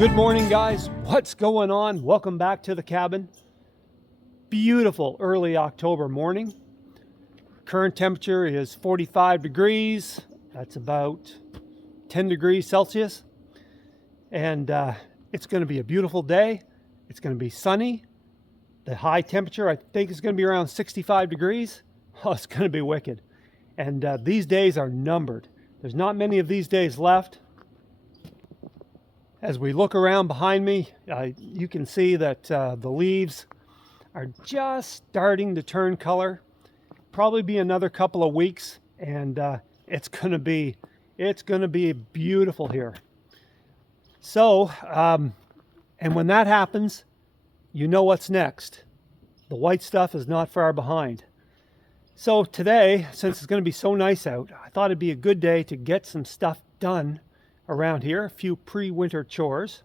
Good morning, guys. What's going on? Welcome back to the cabin. Beautiful early October morning. Current temperature is 45 degrees. That's about 10 degrees Celsius. And it's going to be a beautiful day. It's going to be sunny. The high temperature, I think, is going to be around 65 degrees. Oh, it's going to be wicked. And these days are numbered. There's not many of these days left. As we look around behind me, you can see that the leaves are just starting to turn color. Probably be another couple of weeks, and it's gonna be beautiful here. So, and when that happens, you know what's next. The white stuff is not far behind. So today, since it's going to be so nice out, I thought it'd be a good day to get some stuff done around here, a few pre-winter chores.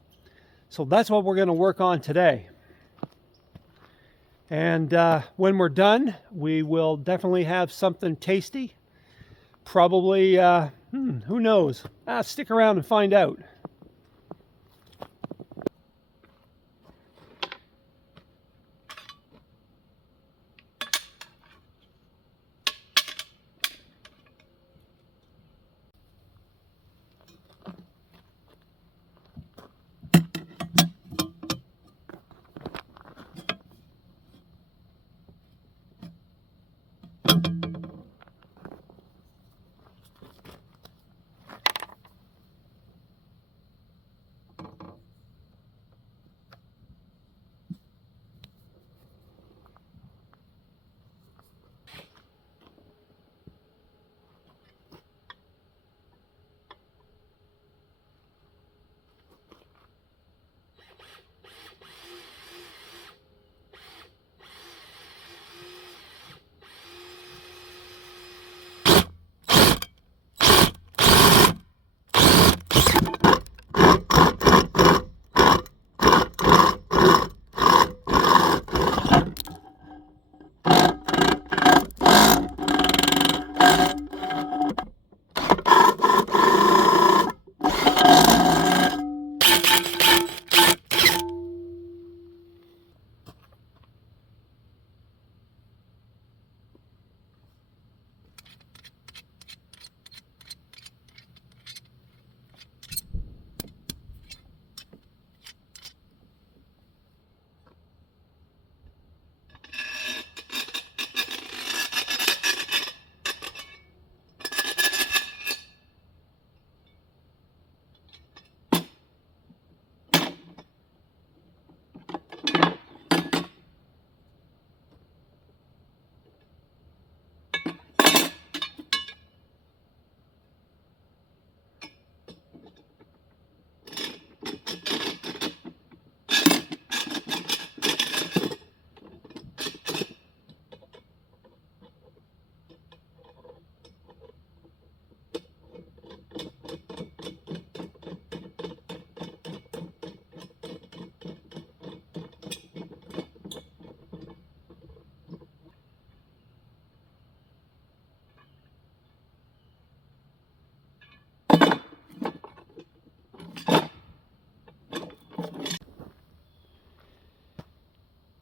So that's what we're going to work on today. And when we're done, we will definitely have something tasty. Probably, who knows? Stick around and find out.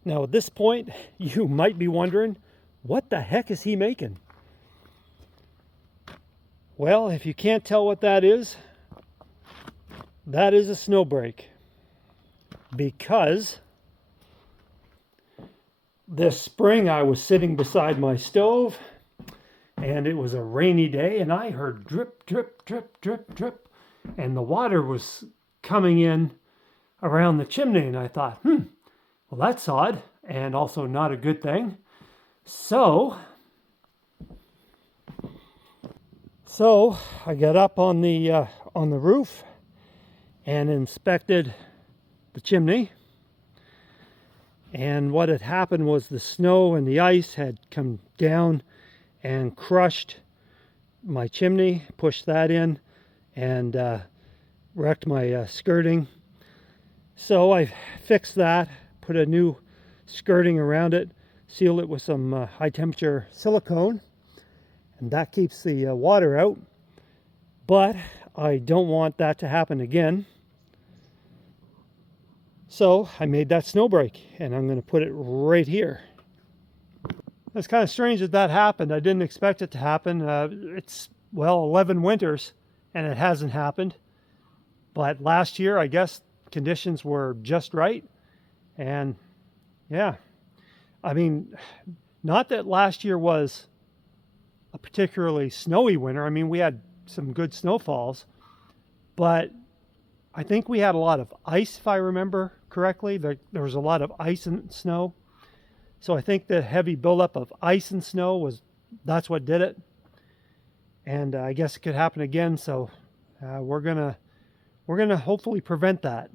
Now at this point, you might be wondering, what the heck is he making? Well, if you can't tell what that is a snow break. Because this spring I was sitting beside my stove and it was a rainy day and I heard drip, drip, drip, drip, drip, and the water was coming in around the chimney, and I thought, well, that's odd and also not a good thing. So I got up on the roof and inspected the chimney. And what had happened was the snow and the ice had come down and crushed my chimney, pushed that in, and wrecked my skirting. So I fixed that, put a new skirting around it, sealed it with some high temperature silicone, and that keeps the water out. But I don't want that to happen again. So I made that snow break, and I'm going to put it right here. It's kind of strange that that happened. I didn't expect it to happen. It's, well, 11 winters, and it hasn't happened. But last year, I guess conditions were just right. And yeah, I mean, not that last year was a particularly snowy winter. I mean, we had some good snowfalls, but I think we had a lot of ice, if I remember correctly. There was a lot of ice and snow. So I think the heavy buildup of ice and snow that's what did it. And I guess it could happen again. So we're gonna hopefully prevent that.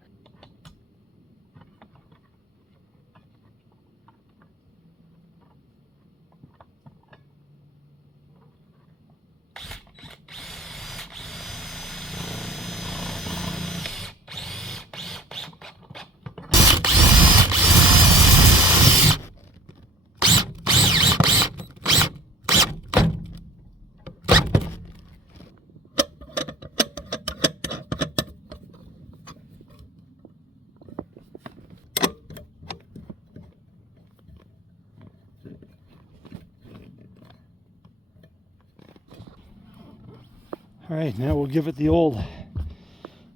All right, now we'll give it the old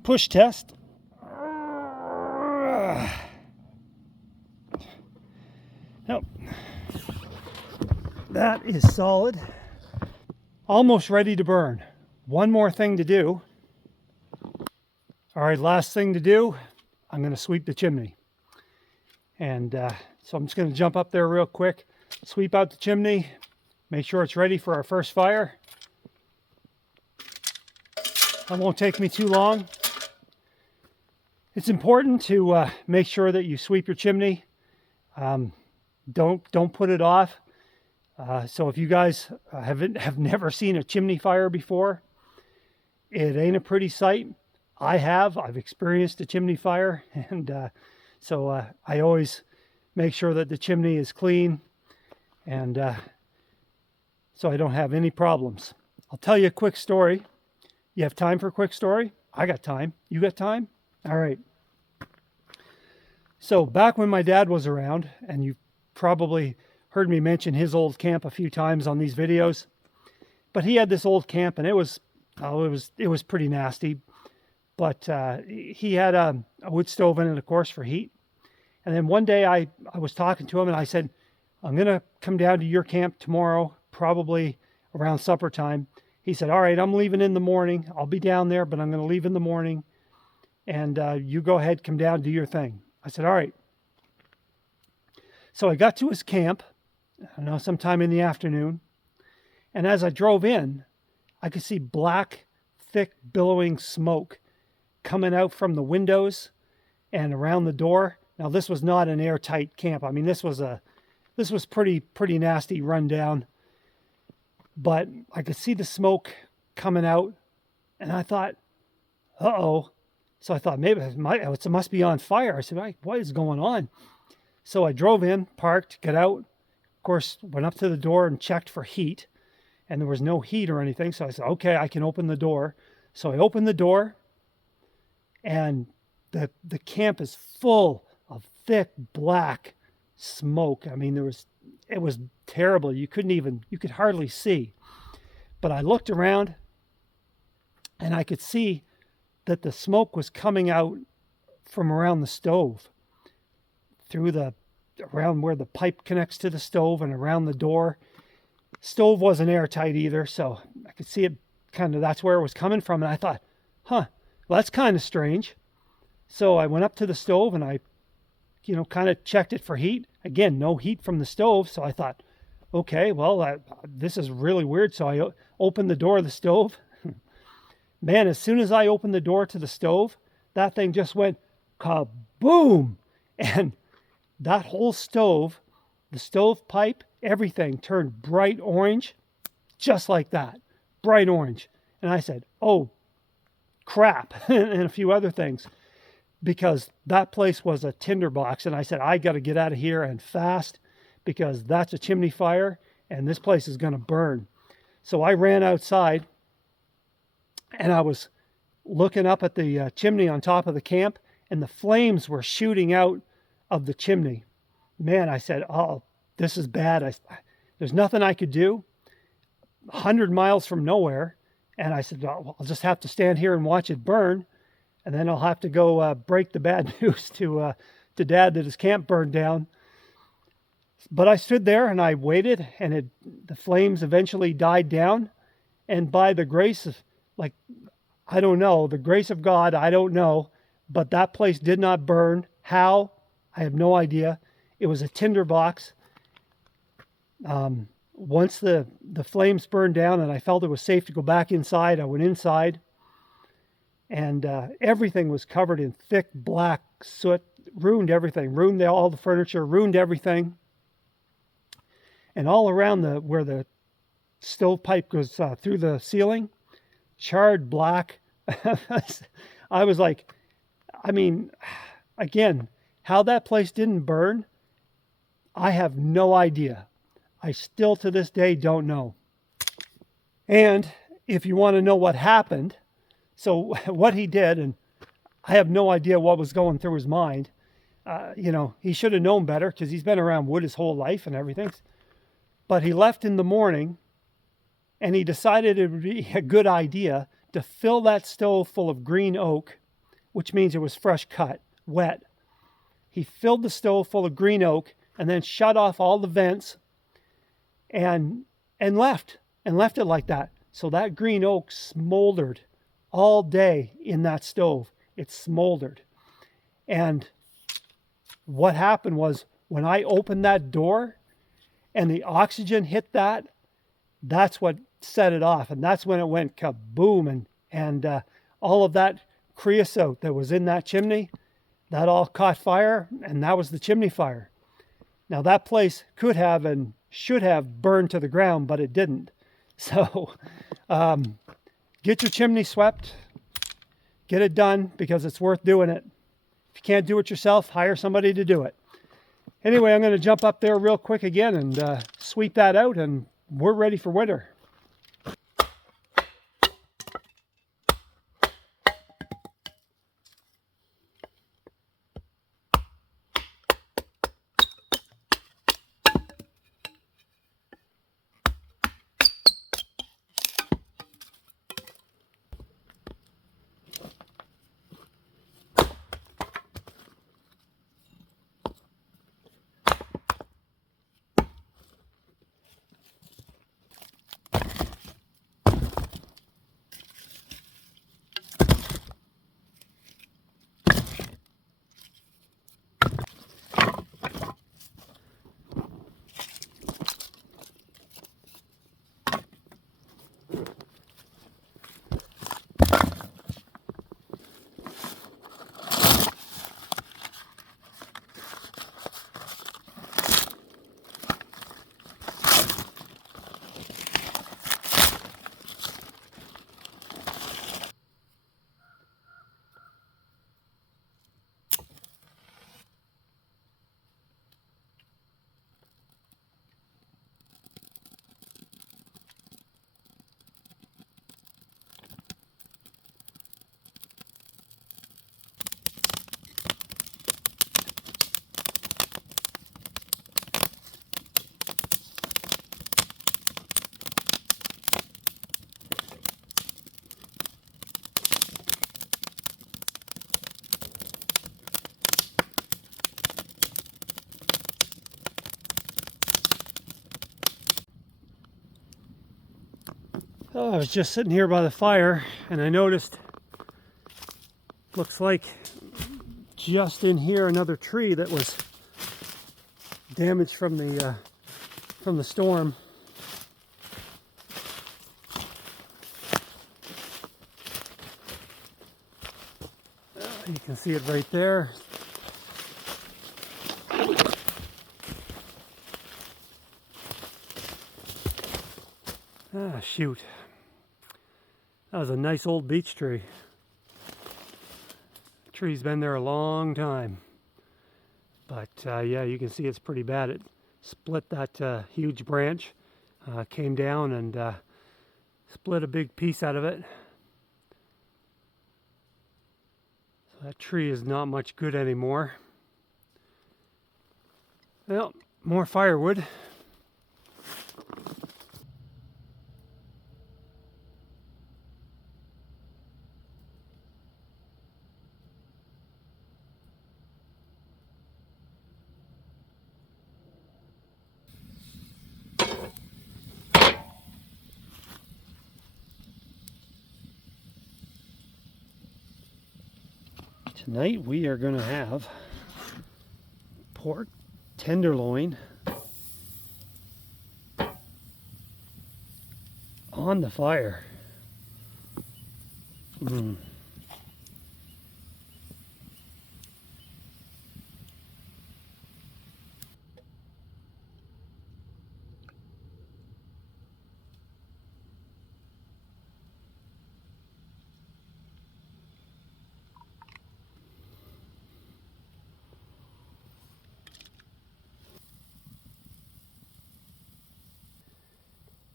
push test. Nope. That is solid. Almost ready to burn. One more thing to do. All right, last thing to do. I'm going to sweep the chimney. And so I'm just going to jump up there real quick, sweep out the chimney, make sure it's ready for our first fire. That won't take me too long. It's important to make sure that you sweep your chimney. Don't put it off. So if you guys have never seen a chimney fire before, it ain't a pretty sight. I've experienced a chimney fire, and so I always make sure that the chimney is clean, and so I don't have any problems. I'll tell you a quick story. You have time for a quick story? I got time. You got time? All right. So back when my dad was around, and you probably heard me mention his old camp a few times on these videos, but he had this old camp, and it was pretty nasty. But he had a wood stove in it, of course, for heat. And then one day I was talking to him, and I said, I'm going to come down to your camp tomorrow, probably around supper time. He said, all right, I'm leaving in the morning. I'll be down there, but I'm going to leave in the morning. And you go ahead, come down, do your thing. I said, all right. So I got to his camp, I don't know, sometime in the afternoon. And as I drove in, I could see black, thick, billowing smoke coming out from the windows and around the door. Now, this was not an airtight camp. I mean, this was pretty nasty rundown. But I could see the smoke coming out, and I thought, uh-oh. So I thought, maybe it must be on fire. I said, what is going on? So I drove in, parked, got out. Of course, went up to the door and checked for heat, and there was no heat or anything. So I said, okay, I can open the door. So I opened the door, and the camp is full of thick black smoke. I mean, it was terrible. You could hardly see. But I looked around, and I could see that the smoke was coming out from around the stove, around where the pipe connects to the stove and around the door. Stove wasn't airtight either, so I could see it that's where it was coming from. And I thought, well, that's kind of strange. So I went up to the stove and I, kind of checked it for heat. Again, no heat from the stove. So I thought, okay, well, this is really weird. So I opened the door of the stove. Man, as soon as I opened the door to the stove, that thing just went kaboom. And that whole stove, the stove pipe, everything turned bright orange, just like that, bright orange. And I said, oh, crap, and a few other things, because that place was a tinderbox. And I said, I got to get out of here and fast, because that's a chimney fire, and this place is going to burn. So I ran outside, and I was looking up at the chimney on top of the camp, and the flames were shooting out of the chimney. Man, I said, oh, this is bad. There's nothing I could do. 100 miles from nowhere. And I said, oh, well, I'll just have to stand here and watch it burn. And then I'll have to go break the bad news to Dad that his camp burned down. But I stood there and I waited, and the flames eventually died down. And by the grace of, I don't know, the grace of God, I don't know, but that place did not burn. How? I have no idea. It was a tinder box. Once the flames burned down and I felt it was safe to go back inside, I went inside, and everything was covered in thick black soot. Ruined everything. Ruined all the furniture. Ruined everything. And all around where the stovepipe goes through the ceiling, charred black. I was like, I mean, again, how that place didn't burn, I have no idea. I still to this day don't know. And if you want to know what happened, so what he did, and I have no idea what was going through his mind. He should have known better because he's been around wood his whole life and everything. But he left in the morning, and he decided it would be a good idea to fill that stove full of green oak, which means it was fresh cut, wet. He filled the stove full of green oak and then shut off all the vents and left it like that. So that green oak smoldered all day in that stove. It smoldered. And what happened was, when I opened that door and the oxygen hit that, that's what set it off. And that's when it went kaboom. And all of that creosote that was in that chimney, that all caught fire, and that was the chimney fire. Now that place could have and should have burned to the ground, but it didn't. So get your chimney swept. Get it done, because it's worth doing it. If you can't do it yourself, hire somebody to do it. Anyway, I'm going to jump up there real quick again and sweep that out, and we're ready for winter. Oh, I was just sitting here by the fire, and I noticed, looks like just in here, another tree that was damaged from the storm. You can see it right there. Ah, shoot. That was a nice old beech tree. The tree's been there a long time. But yeah, you can see it's pretty bad. It split that huge branch, came down and split a big piece out of it. That tree is not much good anymore. Well, more firewood. Tonight we are going to have pork tenderloin on the fire.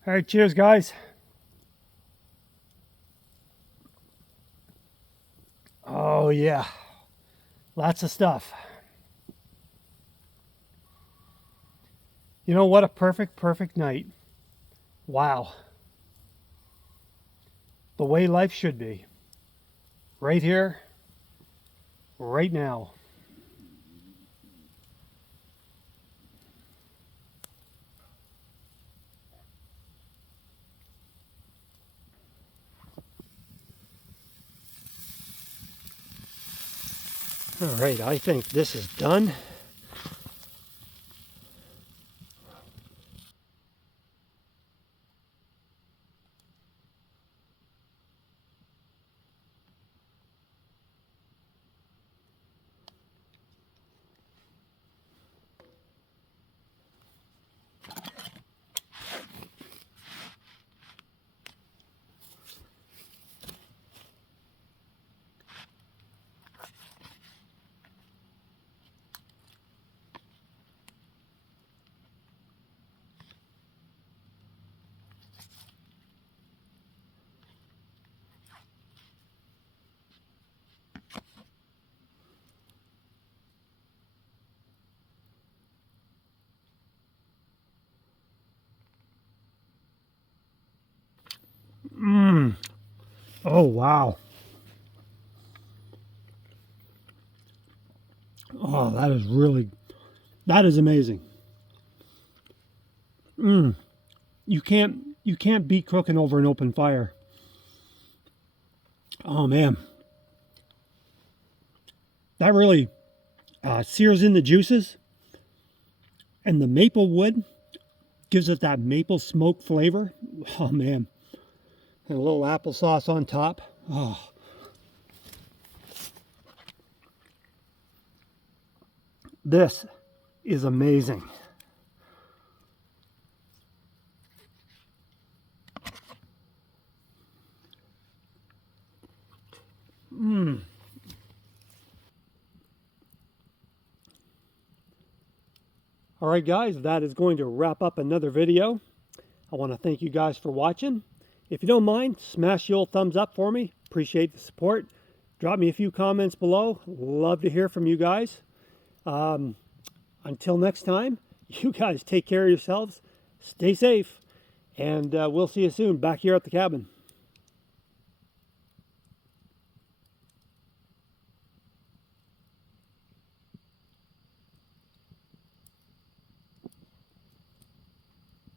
All right, cheers, guys. Oh, yeah. Lots of stuff. You know what? A perfect night. Wow. The way life should be. Right here, right now. All right, I think this is done. Oh, wow. Oh, that is amazing. You can't beat cooking over an open fire. Oh man, that really sears in the juices, and the maple wood gives it that maple smoke flavor. Oh man, and a little applesauce on top. Oh, this is amazing. All right, guys, that is going to wrap up another video. I want to thank you guys for watching. If you don't mind, smash the old thumbs up for me. Appreciate the support. Drop me a few comments below. Love to hear from you guys. Until next time, you guys take care of yourselves. Stay safe. And we'll see you soon back here at the cabin.